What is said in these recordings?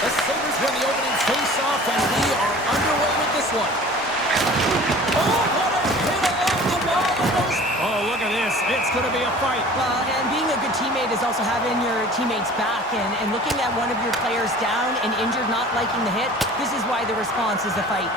The Sabres win the opening face-off, and we are underway with this one. Oh, what a hit along the wall. Oh, look at this. It's going to be a fight. Well, and being a good teammate is also having your teammates back and looking at one of your players down and injured, not liking the hit. This is why the response is a fight.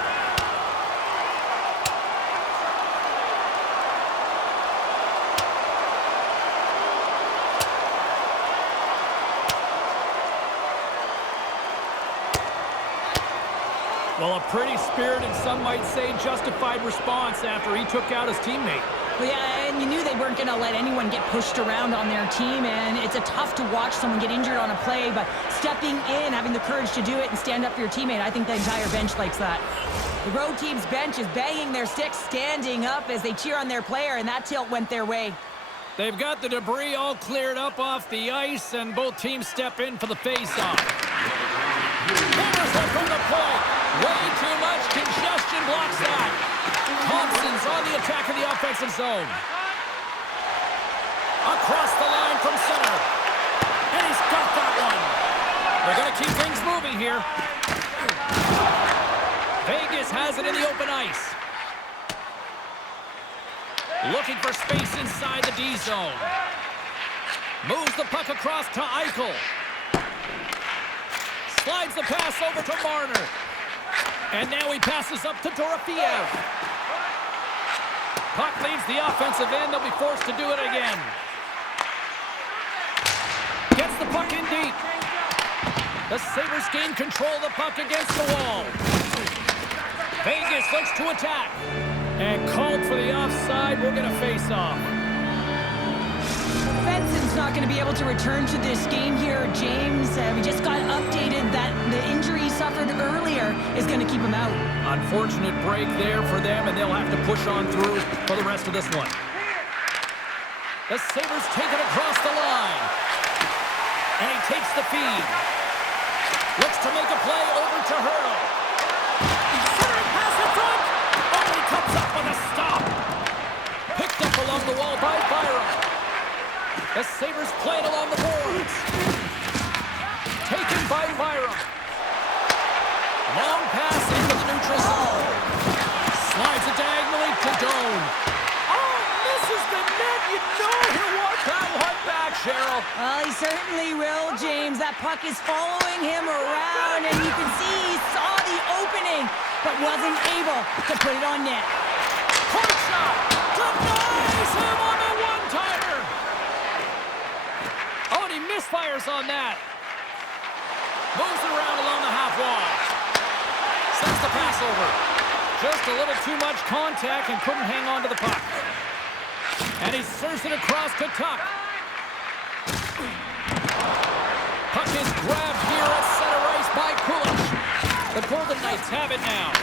Well, a pretty spirited, some might say justified response after he took out his teammate. Well, yeah, and you knew they weren't going to let anyone get pushed around on their team, and it's tough to watch someone get injured on a play, but stepping in, having the courage to do it and stand up for your teammate, I think the entire bench likes that. The road team's bench is banging their sticks, standing up as they cheer on their player, and that tilt went their way. They've got the debris all cleared up off the ice, and both teams step in for the face-off. Hammers it from the point. Way too much congestion blocks that. Thompson's on the attack in the offensive zone. Across the line from center. And he's got that one. They're going to keep things moving here. Vegas has it in the open ice. Looking for space inside the D zone. Moves the puck across to Eichel. Slides the pass over to Marner. And now he passes up to Dorofeev. Puck leaves the offensive end. They'll be forced to do it again. Gets the puck in deep. The Sabres gain control of the puck against the wall. Vegas looks to attack. And called for the offside. We'll get a face-off. Benson's not going to be able to return to this game here, James. We just got updated that the injury he suffered earlier is going to keep him out. Unfortunate break there for them, and they'll have to push on through for the rest of this one. The Sabres take it across the line. And he takes the feed. Looks to make a play over to Hurdle. Centering pass in front. Oh, he comes up with a stop. Picked up along the wall by Byram. The Sabres play it along the boards. Taken by Byram. Long pass into the neutral zone. Slides it diagonally to Doan. Oh, misses the net. You know he'll want that one back, Cheryl. Well, he certainly will, James. That puck is following him around, and you can see he saw the opening, but wasn't able to put it on net. Point shot. Denies him on the one-timer. Oh, and he misfires on that. Moves it around along the half wall. Sends the pass over. Just a little too much contact and couldn't hang on to the puck. And he serves it across to Tuck. Puck is grabbed here at center ice by Kulich. The Golden Knights have it now.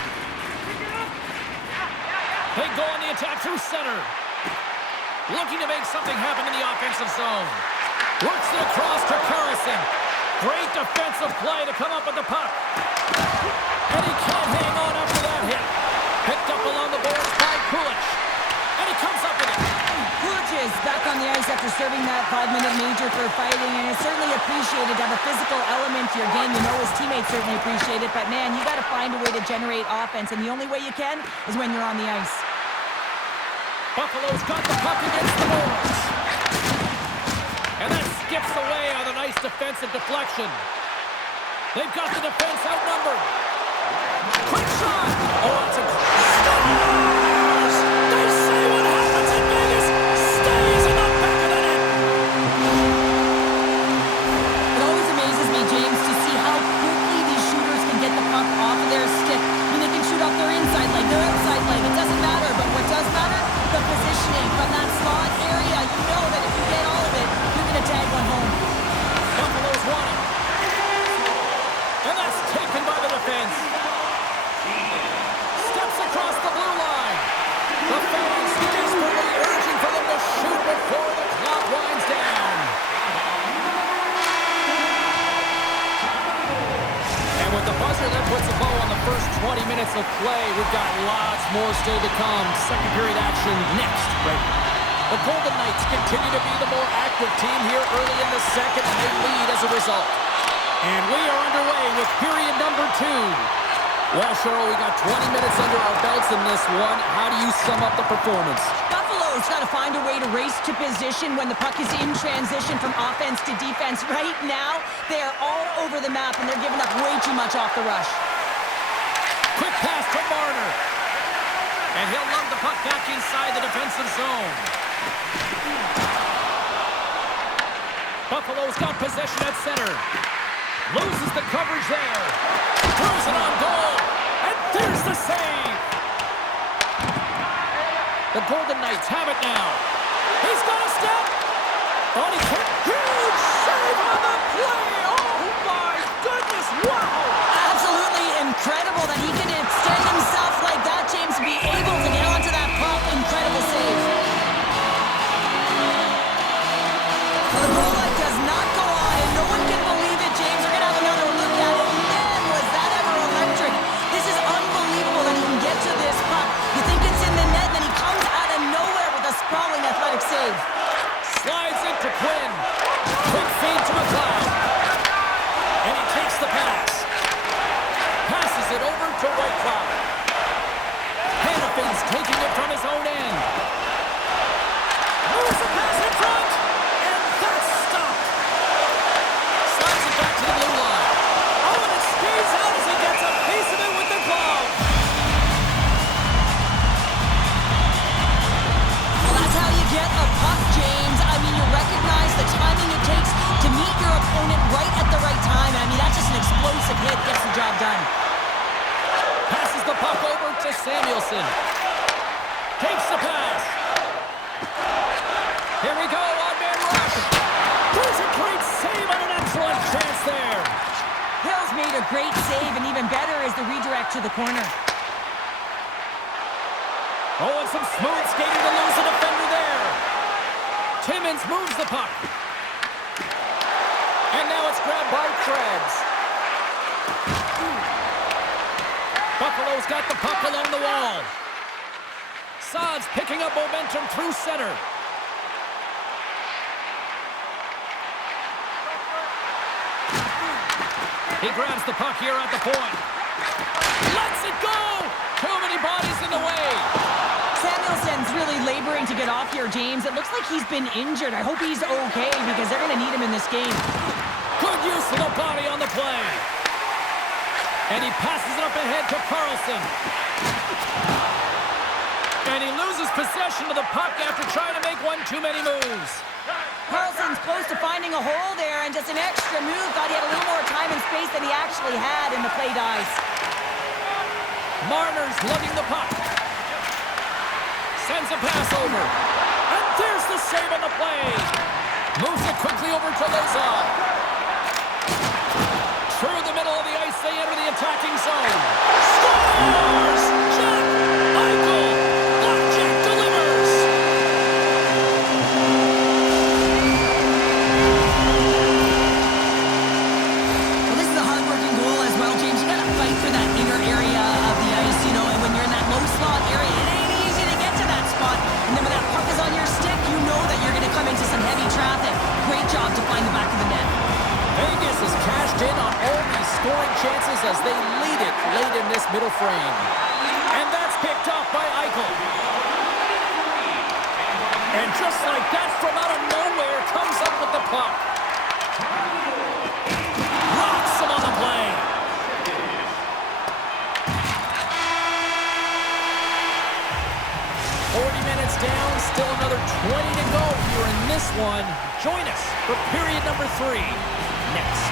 They go on the attack through center. Looking to make something happen in the offensive zone. Works it across to Karlsson. Great defensive play to come up with the puck. And he can't hang on after that hit. Picked up along the boards by Kulich. And he comes up with it. Kulich is back on the ice after serving that 5-minute major for fighting, and it's certainly appreciated to have a physical element to your game. You know his teammates certainly appreciate it, but man, you got to find a way to generate offense, and the only way you can is when you're on the ice. Buffalo's got the puck against the boards. And that skips away on a nice defensive deflection. They've got the defense outnumbered. Quick shot! Oh, it's a... Scores! They say what happens in Vegas stays in the back of the net. It always amazes me, James, to see how quickly these shooters can get the puck off of their stick. I mean, they can shoot off their inside leg, their outside leg. It doesn't matter, but what does matter? The positioning from that slot area. You know that if you get all of it, you're going to tag one home. Buffalo's won it. And that's taken by the defense. Steps across the blue line. The fans desperately urging for them to shoot before the clock winds down. And with the buzzer, that puts a bow on the first 20 minutes of play. We've got lots more still to come. Second period action next. Right. The Golden Knights continue to be the more active team here early in the second, and they lead as a result. And we are underway with period number 2. Well, Cheryl, we got 20 minutes under our belts in this one. How do you sum up the performance? Buffalo's got to find a way to race to position when the puck is in transition from offense to defense. Right now, they are all over the map, and they're giving up way too much off the rush. Quick pass to Marner. And he'll lug the puck back inside the defensive zone. Buffalo's got possession at center. Loses the coverage there. Throws it on goal. And there's the save. The Golden Knights have it now. He's got a step. On he can't. Huge save on the play. Oh, my goodness. Wow. Absolutely incredible that he can extend himself like that, James, to be able to get onto that puck. Incredible save. Well, the goal line does not go on, and no one can believe it, James. We're going to have another look at it. Man, was that ever electric. This is unbelievable that he can get to this puck. You think it's in the net, then he comes out of nowhere with a sprawling athletic save. Slides into Quinn. Quick feed to McLeod. And he takes the pass. Passes it over to Whitecloud. Hannafin's taking it from his own end. Moves the pass in front. And that's stopped. Slides it back to the blue line. Oh, and it stays out as he gets a piece of it with the glove. Well, that's how you get a puck, James. I mean, you recognize the timing it takes to meet your opponent right at the right time. I mean, that's just an explosive hit. Gets the job done. Passes the puck over to Samuelson. Takes the pass. Here we go, on-man rush. There's a great save on an excellent chance there. Hill's made a great save, and even better is the redirect to the corner. Oh, and some smooth skating to lose a defender there. Timmins moves the puck. And now it's grabbed by Krebs. Buffalo's got the puck along the wall. Saad's picking up momentum through center. He grabs the puck here at the point. Lets it go! Too many bodies in the way. Samuelson's really laboring to get off here, James. It looks like he's been injured. I hope he's okay because they're going to need him in this game. Good use of the body on the play. And he passes it up ahead to Carlson. And he loses possession of the puck after trying to make one too many moves. Carlson's close to finding a hole there, and just an extra move. Thought he had a little more time and space than he actually had, and the play dies. Marner's lugging the puck. Sends a pass over. And there's the save on the play. Moves it quickly over to Lozon. Through the middle of the ice, they enter the attacking zone. Scores! Jack Eichel! Blackjack delivers! Well, this is a hard-working goal as well, James. You got to fight for that inner area of the ice, you know, and when you're in that low slot area, it ain't easy to get to that spot. And then when that puck is on your stick, you know that you're going to come into some heavy traffic. Great job to find the back of the net. Vegas has cashed in on all these scoring chances as they lead it late in this middle frame. And that's picked off by Eichel. And just like that, from out of nowhere, comes up with the puck. Rocks him on the play. Down, still another 20 to go here in this one. Join us for period number 3 next.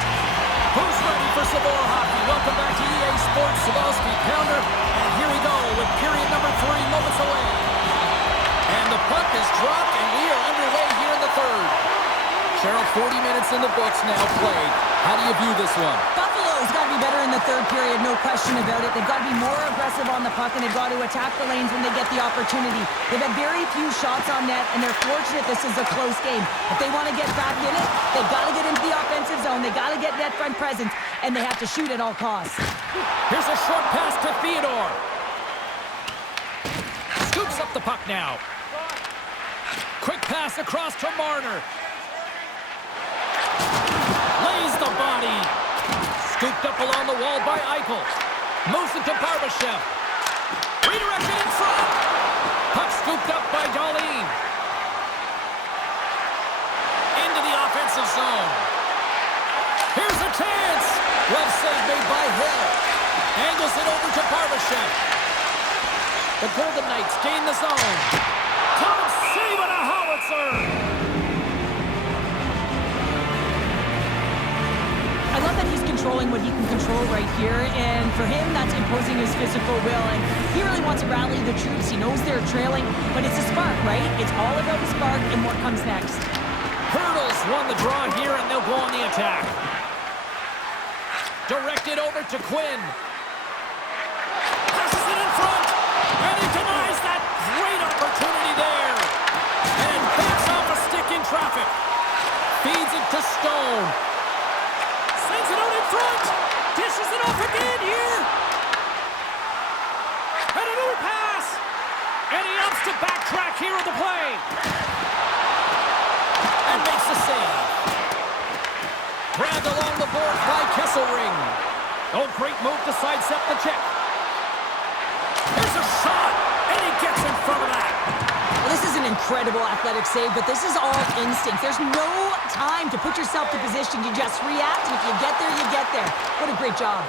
Who's ready for some more hockey? Welcome back to EA Sports Savalsky Pounder. And here we go with period number 3 moments away. And the puck is dropped, and we are underway here in the third. Cheryl, 40 minutes in the books now played. How do you view this one? Buffalo's got to be better in the third period, no question about it. They've got to be more aggressive on the puck, and they've got to attack the lanes when they get the opportunity. They've had very few shots on net, and they're fortunate this is a close game. If they want to get back in it, they've got to get into the offensive zone. They've got to get net front presence, and they have to shoot at all costs. Here's a short pass to Theodore. Scoops up the puck now. Quick pass across to Marner. Lays the body. along the wall by Eichel. Moves it to Barbashev. Redirection in front. Puck scooped up by Darlene. Into the offensive zone. Here's a chance. Glove save made by Hill. Angles it over to Barbashev. The Golden Knights gain the zone. Tom save on a howitzer. I love that he's controlling what he can control right here, and for him, that's imposing his physical will, and he really wants to rally the troops. He knows they're trailing, but it's a spark, right? It's all about the spark and what comes next. Hurdles won the draw here, and they'll go on the attack. Directed over to Quinn. Passes it in front, and he denies that great opportunity there. And backs off a stick in traffic. Feeds it to Stone. Sends it out in front. Dishes it off again here. And another pass. And he opts to backtrack here on the play. And makes the save. Grabbed along the boards by Kesselring. Oh, great move to sidestep the check. Here's a shot. And he gets in front of that. Well, this is an incredible athletic save, but this is all instinct. There's no time to put yourself to position. You just react, and if you get there, you get there. What a great job.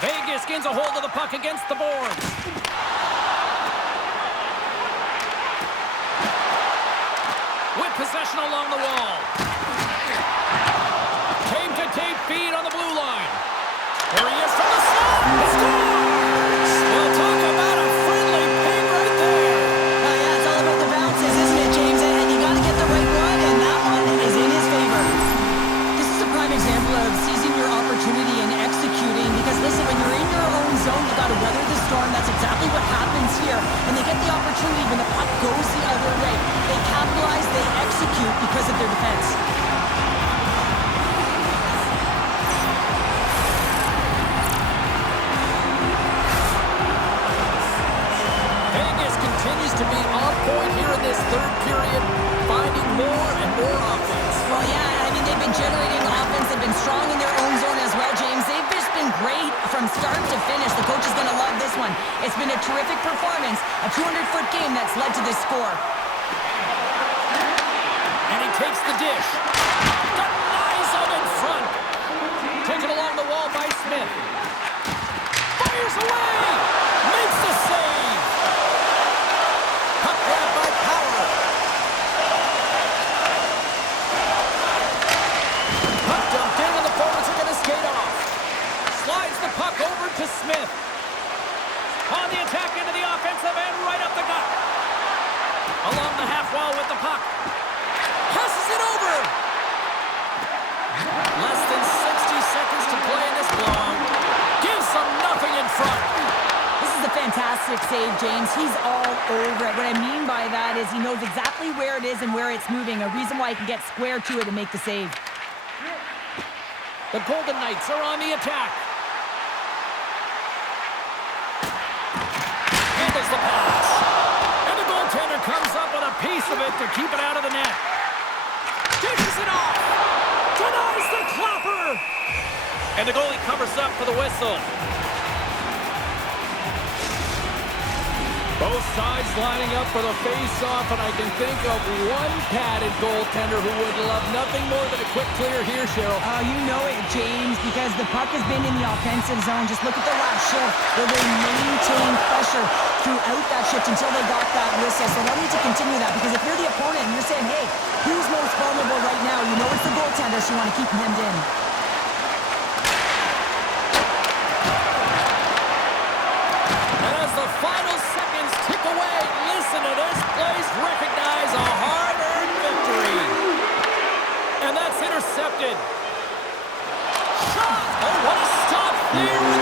Vegas gains a hold of the puck against the boards. With possession along the wall. Tape-to-tape feed on the blue line. There he is from the slot. It's scores! We'll talk about a friendly ping right there. Oh, yeah, it's all about the bounces, isn't it, James? And you got to get the right one, and that one is in his favor. This is a prime example of seizing your opportunity and executing, because, listen, when you're in your own zone, you got to weather the storm. That's exactly what happens here. When they get the opportunity, when the puck goes the other way, they capitalize, they execute because of their defense. Continues to be on point here in this third period, finding more and more offense. Well, yeah, I mean, they've been generating offense. They've been strong in their own zone as well, James. They've just been great from start to finish. The coach is going to love this one. It's been a terrific performance, a 200-foot game that's led to this score. And he takes the dish. Denies out in front. Taken along the wall by Smith. Fires away. Makes the save. Puck grabbed by Power. Puck dumped in and the forwards are going to skate off. Slides the puck over to Smith. On the attack into the offensive end, right up the gut. Along the half wall with the puck. Passes it over. Less than 60 seconds to play in this blowout. Gives them nothing in front. This is a fantastic save, James. He's all over it. What I mean by that is he knows exactly where it is and where it's moving. A reason why he can get square to it and make the save. The Golden Knights are on the attack. Handles the pass. And the goaltender comes up with a piece of it to keep it out of the net. Dishes it off. Denies the clapper. And the goalie covers up for the whistle. Both sides lining up for the face-off, and I can think of one padded goaltender who would love nothing more than a quick clear here, Cheryl. Oh, you know it, James, because the puck has been in the offensive zone. Just look at the last shift where they maintained pressure throughout that shift until they got that whistle. So they'll need to continue that, because if you're the opponent and you're saying, hey, who's most vulnerable right now? You know it's the goaltender, so you want to keep him hemmed in. And as the final seconds tick away, listen to this place recognize a hard-earned victory. And that's intercepted. Shot! Oh, what a stop there.